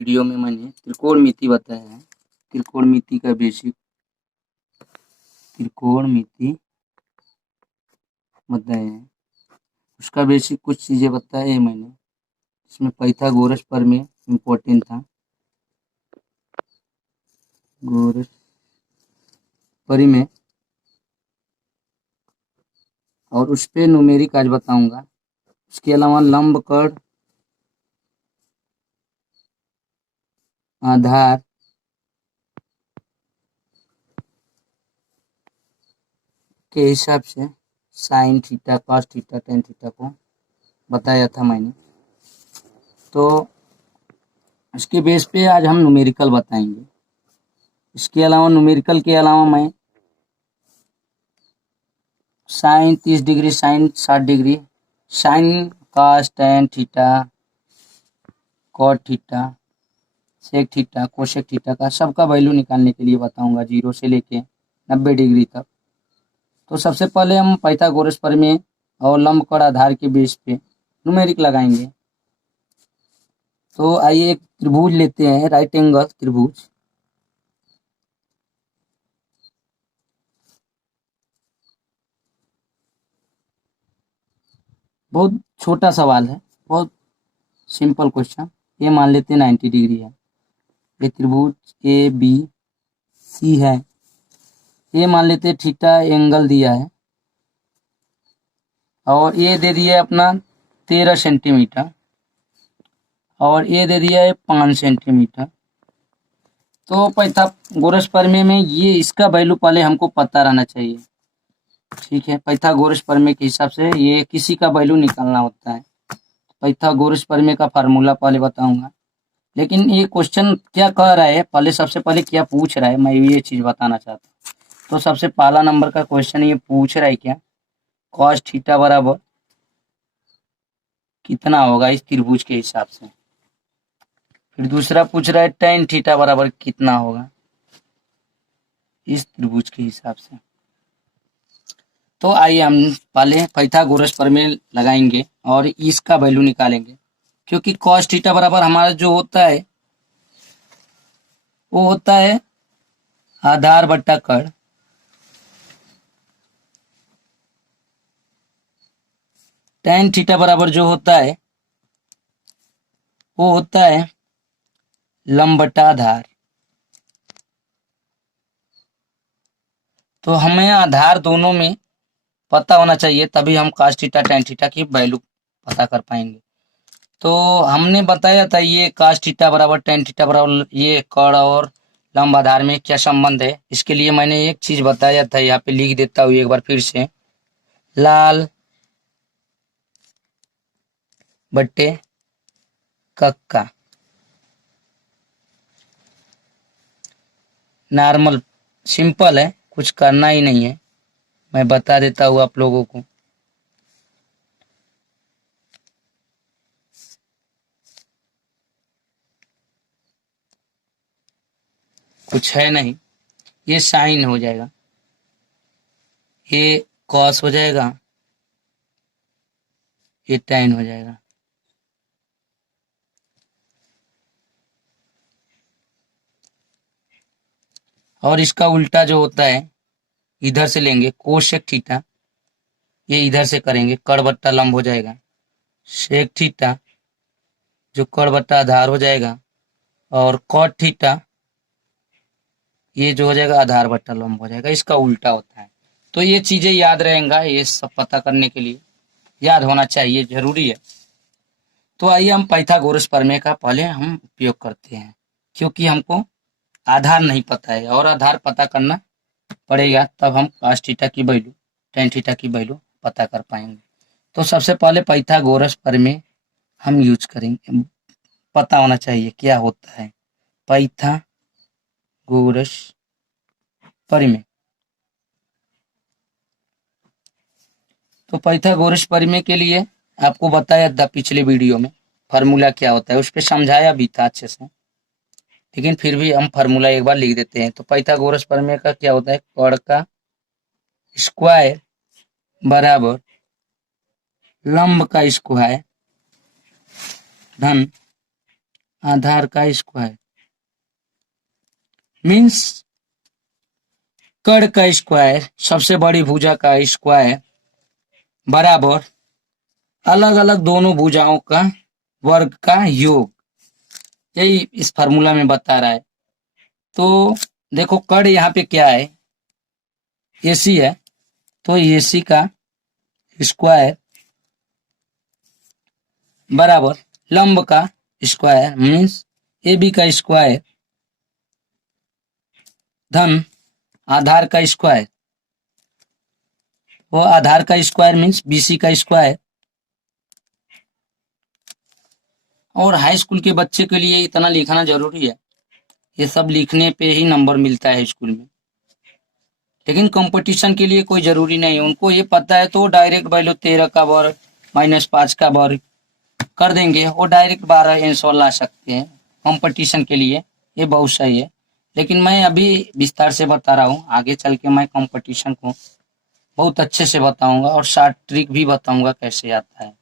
Video में मैंने त्रिकोणमिति बताया है। त्रिकोणमिति का बेसिक त्रिकोणमिति बताया है, उसका बेसिक कुछ चीज़ें बताया है मैंने। इसमें पाइथागोरस प्रमेय इम्पोर्टेंट था। गोरस प्रमेय और उस पे न्यूमेरिक आज बताऊंगा। उसके अलावा लंब कर्ण आधार के हिसाब से sine theta cos theta tan theta को बताया था मैंने। तो इसके बेस पे आज हम न्यूमेरिकल बताएंगे। इसके अलावा न्यूमेरिकल के अलावा मैं sine 30 degree, sine 60 degree, sine cos tan theta, cot theta, sec theta, cosec theta का सबका वैल्यू निकालने के लिए बताऊंगा 0 से लेके 90 डिग्री तक। तो सबसे पहले हम पाइथागोरस प्रमेय और लंब कर्ण आधार के बेस पे न्यूमेरिक लगाएंगे। तो आइए एक त्रिभुज लेते हैं, राइट एंगल त्रिभुज। बहुत छोटा सवाल है, बहुत सिंपल क्वेश्चन। ये मान लेते हैं 90 डिग्री है। ये त्रिभुज ए बी सी है। ये मान लेते हैं थीटा एंगल दिया है और ये दे दिया है अपना 13 सेंटीमीटर और ये दे दिया है 5 सेंटीमीटर। तो पाइथागोरस प्रमेय में ये इसका वैल्यू पहले हमको पता रहना चाहिए। ठीक है, पाइथागोरस प्रमेय के हिसाब से ये किसी का वैल्यू निकालना होता है। पाइथागोरस प्रमेय का फार्मूला पहले बताऊंगा, लेकिन ये क्वेश्चन क्या कह रहा है, पहले सबसे पहले क्या पूछ रहा है, मैं ये चीज बताना चाहता हूँ। तो सबसे पहला नंबर का क्वेश्चन ये पूछ रहा है क्या, कॉस थीटा बराबर कितना होगा इस त्रिभुज के हिसाब से। फिर दूसरा पूछ रहा है टेन थीटा बराबर कितना होगा इस त्रिभुज के हिसाब से। तो आइए हम पहले पाइथागोरस प्रमेय लगाएंगे और इसका वैल्यू निकालेंगे, क्योंकि कॉस थीटा बराबर हमारा जो होता है वो होता है आधार बट्टा कर्ण। टेन थीटा बराबर जो होता है वो होता है लंब बट्टा आधार। तो हमें आधार दोनों में पता होना चाहिए, तभी हम cos थीटा tan थीटा की वैल्यू पता कर पाएंगे। तो हमने बताया था ये cos थीटा बराबर tan थीटा बराबर ये कर्ण और लंब आधार में क्या संबंध है। इसके लिए मैंने एक चीज बताया था, यहाँ पे लिख देता हूँ एक बार फिर से, लाल बट्टे कक्का नॉर्मल, सिंपल है, कुछ करना ही नहीं है। मैं बता देता हूँ आप लोगों को। कुछ है नहीं, ये साइन हो जाएगा, ये कॉस हो जाएगा, ये tan हो जाएगा। और इसका उल्टा जो होता है इधर से लेंगे कोसेक थीटा, ये इधर से करेंगे, कर्ण बट्टा लंब हो जाएगा, सेक थीटा जो कर्ण बट्टा आधार हो जाएगा, और कॉट थीटा ये जो हो जाएगा आधार बट्टा लंब हो जाएगा। इसका उल्टा होता है। तो ये चीजें याद रहेगा, ये सब पता करने के लिए याद होना चाहिए, जरूरी है। तो आइए हम पाइथागोरस प्रमेय का पहले हम उपयोग करते हैं, क्योंकि हमको आधार नहीं पता है और आधार पता करना पड़ेगा, तब हम cos थीटा की वैल्यू tan थीटा की वैल्यू पता कर पाएंगे। तो सबसे पहले पाइथागोरस प्रमेय हम यूज करेंगे, पता होना चाहिए क्या होता है पाइथागोरस प्रमेय। तो पाइथागोरस प्रमेय के लिए आपको बताया था पिछले वीडियो में फार्मूला क्या होता है, उस पर समझाया भी था अच्छे से, लेकिन फिर भी हम फार्मूला एक बार लिख देते हैं। तो पाइथागोरस प्रमेय का क्या होता है, कर्ण का स्क्वायर बराबर लंब का स्क्वायर धन आधार का स्क्वायर मीन्स कड़ का स्क्वायर, सबसे बड़ी भुजा का स्क्वायर बराबर अलग अलग दोनों भुजाओं का वर्ग का योग। यही इस फार्मूला में बता रहा है। तो देखो कड़ यहाँ पे क्या है, एसी है, तो एसी का स्क्वायर बराबर लंब का स्क्वायर मीन्स एबी का स्क्वायर धन आधार का स्क्वायर, वो आधार का स्क्वायर मीन्स बीसी का स्क्वायर। और हाई स्कूल के बच्चे के लिए इतना लिखना जरूरी है, ये सब लिखने पे ही नंबर मिलता है स्कूल में। लेकिन कंपटीशन के लिए कोई जरूरी नहीं है, उनको ये पता है तो डायरेक्ट वैल्यू 13 का वर्ग -5 का वर्ग कर देंगे, वो डायरेक्ट 12 आंसर ला सकते हैं। कंपटीशन के लिए ये बहुत सही है, लेकिन मैं अभी विस्तार से बता रहा हूँ, आगे चल के मैं कंपटीशन को बहुत अच्छे से बताऊंगा और शॉर्ट ट्रिक भी बताऊंगा कैसे आता है।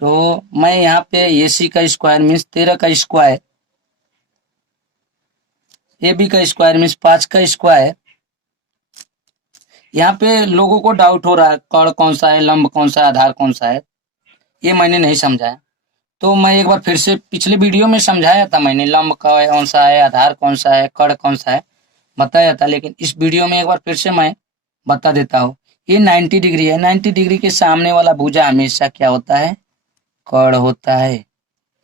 तो मैं यहाँ पे एसी का स्क्वायर मीन्स 13 का स्क्वायर, ए बी का स्क्वायर मीन्स 5 का स्क्वायर। यहाँ पे लोगों को डाउट हो रहा है कड़ कौन सा है, लंब कौन सा है, आधार कौन सा है, ये मैंने नहीं समझाया। तो मैं एक बार फिर से पिछले वीडियो में समझाया था मैंने, लंब कौन सा है, आधार कौन सा है, कड़ कौन सा है बताया था, लेकिन इस वीडियो में एक बार फिर से मैं बता देता हूँ। ये 90 डिग्री है, 90 डिग्री के सामने वाला भुजा हमेशा क्या होता है, कड़ होता है।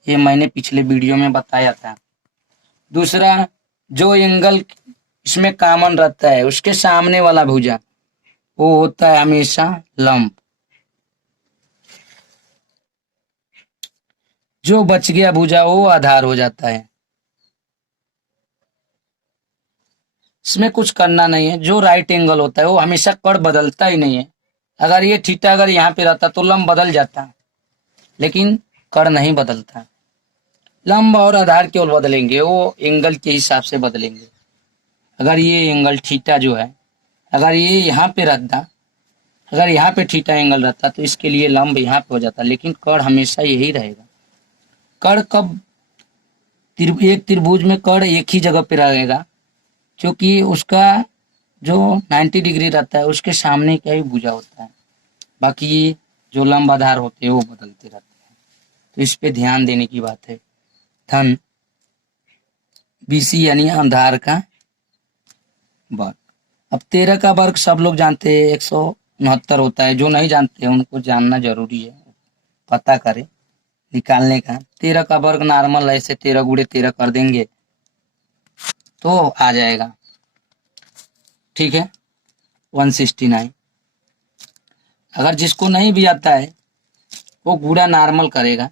ये मैंने पिछले वीडियो में बताया था। दूसरा, जो एंगल इसमें कॉमन रहता है उसके सामने वाला भुजा वो होता है हमेशा लंब। जो बच गया भुजा वो आधार हो जाता है। इसमें कुछ करना नहीं है, जो राइट एंगल होता है वो हमेशा कड़ बदलता ही नहीं है। अगर ये थीटा अगर यहाँ पे रहता तो लंब बदल जाता, लेकिन कड़ नहीं बदलता। लंब और आधार केवल बदलेंगे, वो एंगल के हिसाब से बदलेंगे। अगर ये एंगल थीटा जो है, अगर ये यहाँ पे रहता, अगर यहाँ पे थीटा एंगल रहता तो इसके लिए लंब यहाँ पे हो जाता, लेकिन कड़ हमेशा यही रहेगा। कड़ कब एक त्रिभुज में कड़ एक ही जगह पे रहेगा, क्योंकि उसका जो 90 डिग्री रहता है उसके सामने का ही भुजा होता है, बाकी जो लंब आधार होते हैं वो बदलते रहते हैं। तो इस पे ध्यान देने की बात है। धन बीसी यानी आधार का वर्ग। अब 13 का वर्ग सब लोग जानते हैं 169 होता है, जो नहीं जानते हैं उनको जानना जरूरी है, पता करें निकालने का। 13 का वर्ग नॉर्मल ऐसे 13 गुणे 13 कर देंगे तो आ जाएगा, ठीक है, 169। अगर जिसको नहीं भी आता है वो गुणा नॉर्मल करेगा,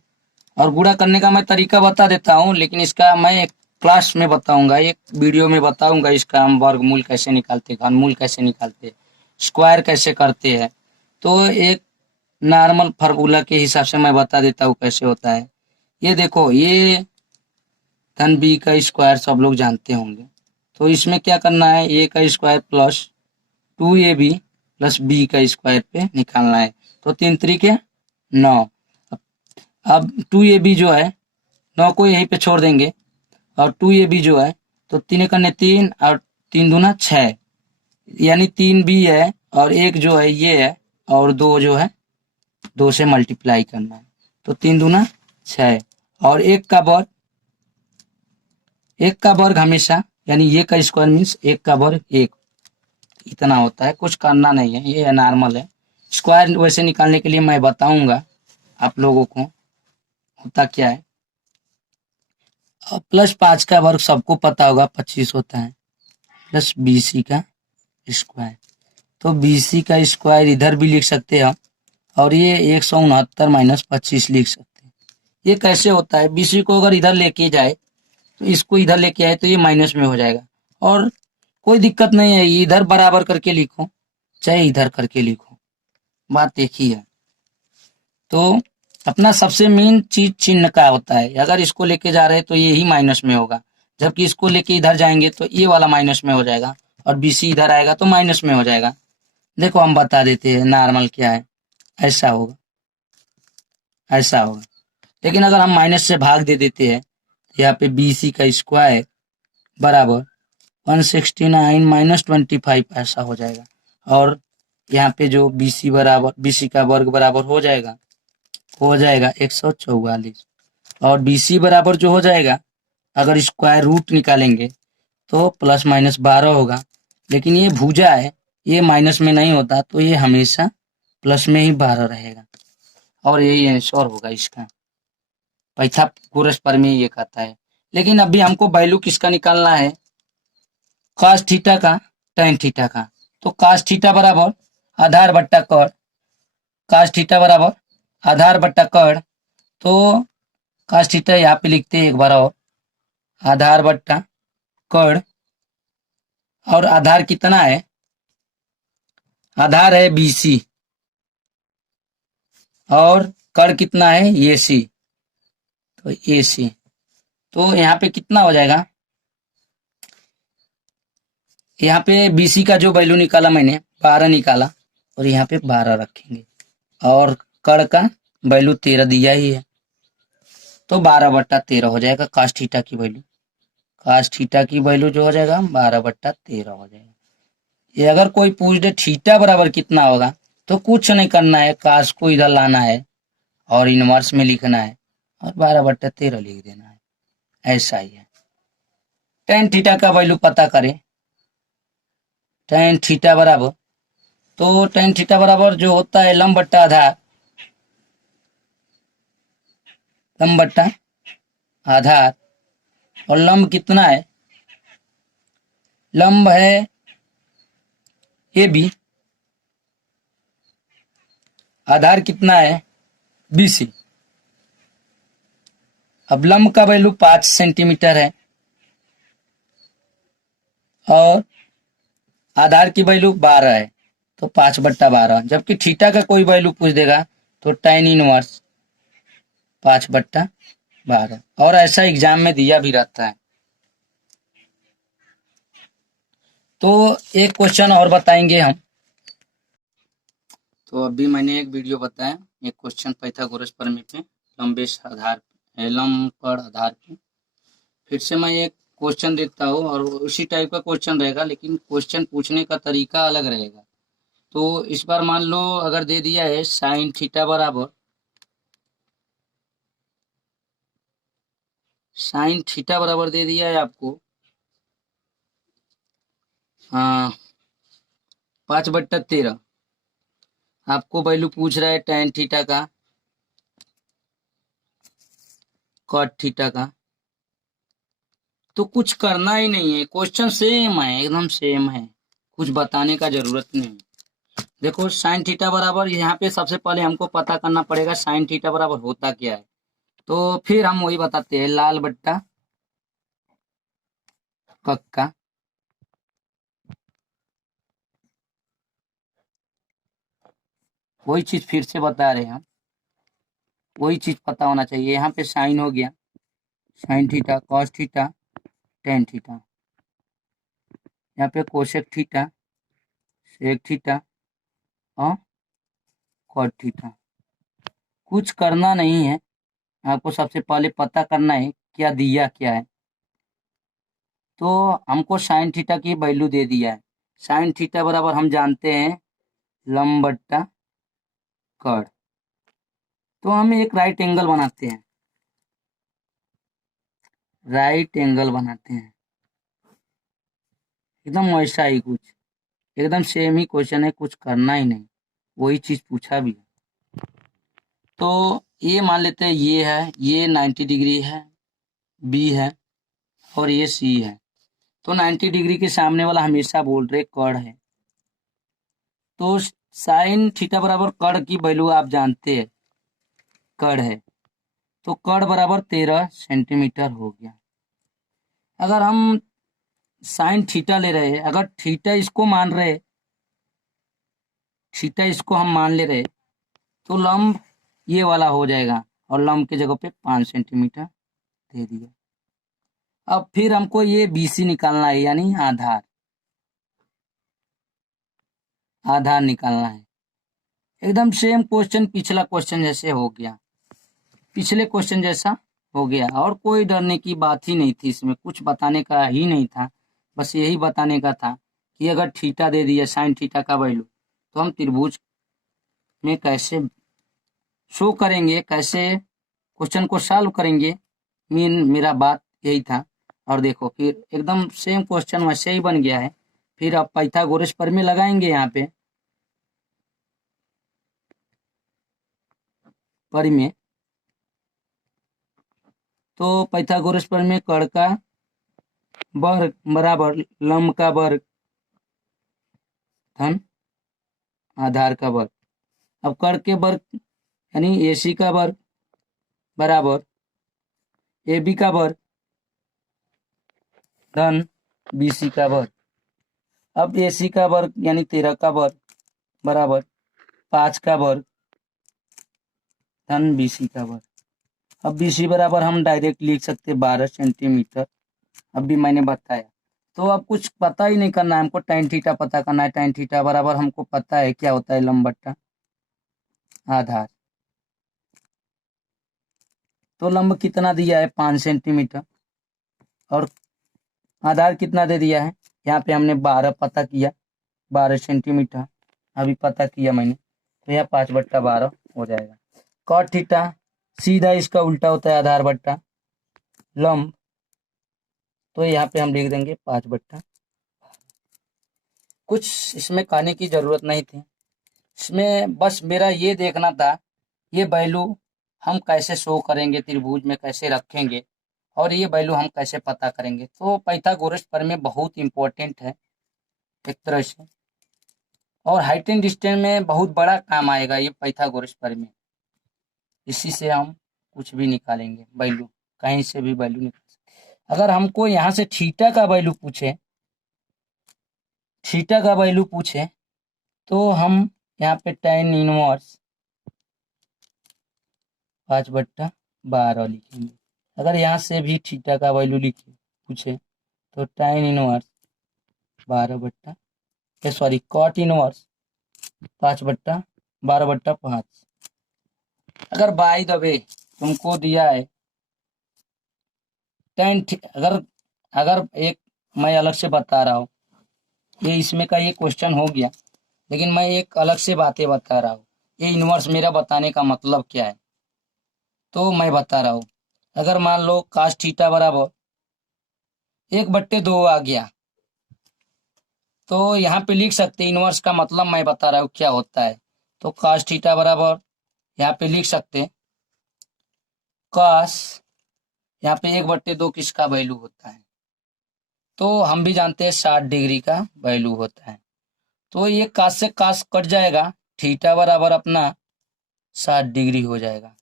और गुणा करने का मैं तरीका बता देता हूँ, लेकिन इसका मैं क्लास में बताऊंगा, एक वीडियो में बताऊंगा इसका हम वर्गमूल कैसे निकालते, घनमूल कैसे निकालते, स्क्वायर कैसे करते हैं। तो एक नॉर्मल फार्मूला के हिसाब से मैं बता देता हूँ कैसे होता है। ये देखो, ये धन बी का स्क्वायर सब लोग जानते होंगे, तो इसमें क्या करना है, ए का square plus 2ab plus B का स्क्वायर पे निकालना है। तो 3 त्रिक 9। अब 2ab जो है 9 को यहीं पे छोड़ देंगे, और 2ab जो है तो 3 करने 3 और 3 दूना 6, यानी 3 बी है और 1 जो है ये है, और 2 जो है 2 से मल्टीप्लाई करना है, तो 3 दूना 6, और 1 का वर्ग, 1 का वर्ग हमेशा यानी ये का स्क्वायर मीन्स 1 का वर्ग 1, इतना होता है, कुछ करना नहीं है, ये नॉर्मल है। स्क्वायर वैसे निकालने के लिए मैं बताऊंगा आप लोगों को होता क्या है। प्लस 5 का वर्ग सबको पता होगा 25 होता है, प्लस बीसी का स्क्वायर, तो बीसी का स्क्वायर इधर भी लिख सकते हैं हम, और ये 169 माइनस 25 लिख सकते हैं। ये कैसे होता है, बीसी को अगर इधर लेके जाए तो इसको इधर लेके आए तो ये माइनस में हो जाएगा, और कोई दिक्कत नहीं है, इधर बराबर करके लिखो चाहे इधर करके लिखो, बात एक ही है। तो अपना सबसे मेन चीज चिन्ह का होता है, अगर इसको लेके जा रहे हैं तो ये ही माइनस में होगा, जबकि इसको लेके इधर जाएंगे तो ये वाला माइनस में हो जाएगा, और बीसी इधर आएगा तो माइनस में हो जाएगा। देखो हम बता देते हैं नॉर्मल क्या है, ऐसा होगा, ऐसा होगा। लेकिन अगर हम माइनस से भाग दे देते हैं, यहाँ पे BC का स्क्वायर बराबर 169 माइनस 25 ऐसा हो जाएगा। और यहाँ पे जो BC का वर्ग बराबर हो जाएगा 144। और BC बराबर जो हो जाएगा, अगर स्क्वायर रूट निकालेंगे तो प्लस माइनस 12 होगा। लेकिन ये भुजा है, ये माइनस में नहीं होता, तो ये हमेशा प्लस में ही 12 रहेगा। और यही आंसर होगा इसका। पाइथागोरस प्रमेय ये कहता है। लेकिन अभी हमको वैल्यू किसका निकालना है? cos थीटा का, tan थीटा का। तो cos थीटा बराबर आधार बट्टा कड़, cos थीटा बराबर आधार बट्टा कड़। तो cos थीटा यहाँ पे लिखते हैं एक बार और, आधार बट्टा कड़। और आधार कितना है? आधार है BC और कड़ कितना है? AC। तो AC, तो यहाँ पे कितना हो जाएगा? यहाँ पे BC का जो वैल्यू निकाला मैंने 12 निकाला, और यहाँ पे 12 रखेंगे। और कड़ का वैल्यू 13 दिया ही है, तो 12/13 हो जाएगा cos थीटा की वैल्यू। cos थीटा की वैल्यू जो हो जाएगा 12/13 हो जाएगा। ये अगर कोई पूछ दे थीटा बराबर कितना होगा, तो कुछ नहीं करना है, cos को इधर लाना है और इनवर्स में लिखना है और 12/13 लिख देना है। ऐसा ही है। tan थीटा का वैल्यू पता करें। tan थीटा बराबर, तो tan थीटा बराबर जो होता है लंब बट्टा आधार, लंब बट्टा आधार। और लंब कितना है? लंब है AB, आधार कितना है? BC। अब लंब का वैल्यू 5 सेंटीमीटर है और आधार की वैल्यू 12 है, तो 5/12। जबकि थीटा का कोई वैल्यू पूछ देगा तो tan इनवर्स 5/12। और ऐसा एग्जाम में दिया भी रहता है। तो एक क्वेश्चन और बताएंगे हम। तो अभी मैंने एक वीडियो बताया, एक क्वेश्चन पाइथागोरस प्रमेय पे, लंबे आधार लंब पर आधार पे। फिर से मैं एक क्वेश्चन देता हूँ और उसी टाइप का क्वेश्चन रहेगा, लेकिन क्वेश्चन पूछने का तरीका अलग रहेगा। तो इस बार मान लो अगर दे दिया है साइन थीटा बराबर, साइन थीटा बराबर दे दिया है आपको 5/13। आपको वैल्यू पूछ रहा है tan थीटा का, cot थीटा का। तो कुछ करना ही नहीं है, क्वेश्चन सेम है, एकदम सेम है, कुछ बताने का जरूरत नहीं। देखो साइन थीटा बराबर, यहाँ पे सबसे पहले हमको पता करना पड़ेगा साइन थीटा बराबर होता क्या है। तो फिर हम वही बताते हैं, लाल बट्टा कक्का। वही चीज फिर से बता रहे हैं हम, वही चीज पता होना चाहिए। यहाँ पे साइन हो गया, sine theta, cos theta, tan theta. यहाँ पे कोसेक थीटा, सेक थीटा और कॉट थीटा। कुछ करना नहीं है, आपको सबसे पहले पता करना है क्या दिया क्या है। तो हमको साइन थीटा की वैल्यू दे दिया है। साइन थीटा बराबर हम जानते हैं लंब बट्टा कड़। तो हम एक राइट एंगल बनाते हैं, राइट एंगल बनाते हैं, एकदम वैसा ही कुछ, एकदम सेम ही क्वेश्चन है, कुछ करना ही नहीं, वही चीज पूछा भी है। तो ये मान लेते हैं ये है, ये 90 डिग्री है, बी है और ये सी है। तो 90 डिग्री के सामने वाला हमेशा बोल रहे कड़ है। तो साइन थीटा बराबर कड़ की वैल्यू आप जानते हैं, कड़ है, तो कड़ बराबर 13 सेंटीमीटर हो गया। अगर हम साइन थीटा ले रहे हैं, अगर थीटा इसको मान रहे, थीटा इसको हम मान ले रहे, तो लंब ये वाला हो जाएगा और लंब की जगह पे 5 सेंटीमीटर दे दिया। अब फिर हमको ये BC निकालना है, यानी आधार, निकालना है। एकदम सेम क्वेश्चन पिछला क्वेश्चन जैसे हो गया। पिछले क्वेश्चन जैसा हो गया, और कोई डरने की बात ही नहीं थी, इसमें कुछ बताने का ही नहीं था। बस यही बताने का था कि अगर थीटा दे दिया साइन थीटा का वैल्यू, तो हम त्रिभुज में कैसे शो करेंगे, कैसे क्वेश्चन को सॉल्व करेंगे। मेरा बात यही था। और देखो फिर एकदम सेम क्वेश्चन वैसे ही बन गया है। फिर आप पाइथागोरस प्रमेय लगाएंगे यहाँ पे प्रमेय। तो पाइथागोरस प्रमेय कर्ण का वर्ग बराबर लंब का वर्ग धन आधार का वर्ग। अब कर्ण के वर्ग यानी AC का वर्ग बराबर AB का वर्ग धन BC का वर्ग। अब AC का वर्ग यानी 13 का वर्ग बराबर 5 का वर्ग धन BC का वर्ग। अब BC बराबर हम डायरेक्ट लिख सकते 12 सेंटीमीटर। अब भी मैंने बताया। तो अब कुछ पता ही नहीं करना है हमको, tan थीटा पता करना है। tan थीटा बराबर हमको पता है क्या होता है, लंब बट्टा आधार। तो लंब कितना दिया है 5 सेंटीमीटर, और आधार कितना दे दिया है, यहाँ पे हमने 12 पता किया, 12 सेंटीमीटर अभी पता किया मैंने। तो यह 5/12 हो जाएगा। cot थीटा सीधा इसका उल्टा होता है आधार बट्टा लंब, तो यहाँ पे हम लिख देंगे 5/। कुछ इसमें कहने की जरूरत नहीं थी, इसमें बस मेरा ये देखना था ये वैल्यू हम कैसे शो करेंगे, त्रिभुज में कैसे रखेंगे, और ये वैल्यू हम कैसे पता करेंगे। तो पाइथागोरस प्रमेय बहुत इंपॉर्टेंट है एक तरह से, और हाइट एंड डिस्टेंस में बहुत बड़ा काम आएगा ये पाइथागोरस प्रमेय। इसी से हम कुछ भी निकालेंगे वैल्यू, कहीं से भी वैल्यू निकाल सकते। अगर हमको यहाँ से थीटा का वैल्यू पूछे, थीटा का वैल्यू पूछे, तो हम यहाँ पे tan इनवर्स 5/12 लिखेंगे। अगर यहाँ से भी थीटा का वैल्यू लिखे पूछे, तो tan इनवर्स cot इनवर्स 5/12/5। अगर बाय द वे तुमको दिया है अगर अगर एक मैं अलग से बता रहा हूँ, ये इसमें का ये क्वेश्चन हो गया, लेकिन मैं एक अलग से बातें बता रहा हूँ। ये इनवर्स मेरा बताने का मतलब क्या है, तो मैं बता रहा हूँ। अगर मान लो cos थीटा बराबर 1/2 आ गया, तो यहाँ पे लिख सकते इनवर्स का मतलब मैं बता रहा हूँ क्या होता है। तो cos थीटा बराबर यहाँ पे लिख सकते cos, यहाँ पे 1/2 किसका वैल्यू होता है, तो हम भी जानते हैं 60 डिग्री का वैल्यू होता है। तो ये cos से cos कट जाएगा, थीटा बराबर अपना 60 डिग्री हो जाएगा।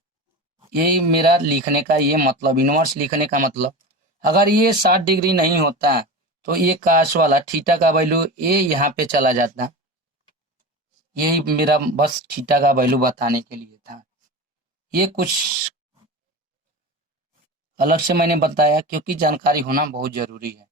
यही मेरा लिखने का ये मतलब, इनवर्स लिखने का मतलब। अगर ये 60 डिग्री नहीं होता तो ये cos वाला थीटा का वैल्यू ये यहाँ पे चला जाता। यही मेरा बस थीटा का वैल्यू बताने के लिए था। ये कुछ अलग से मैंने बताया क्योंकि जानकारी होना बहुत जरूरी है।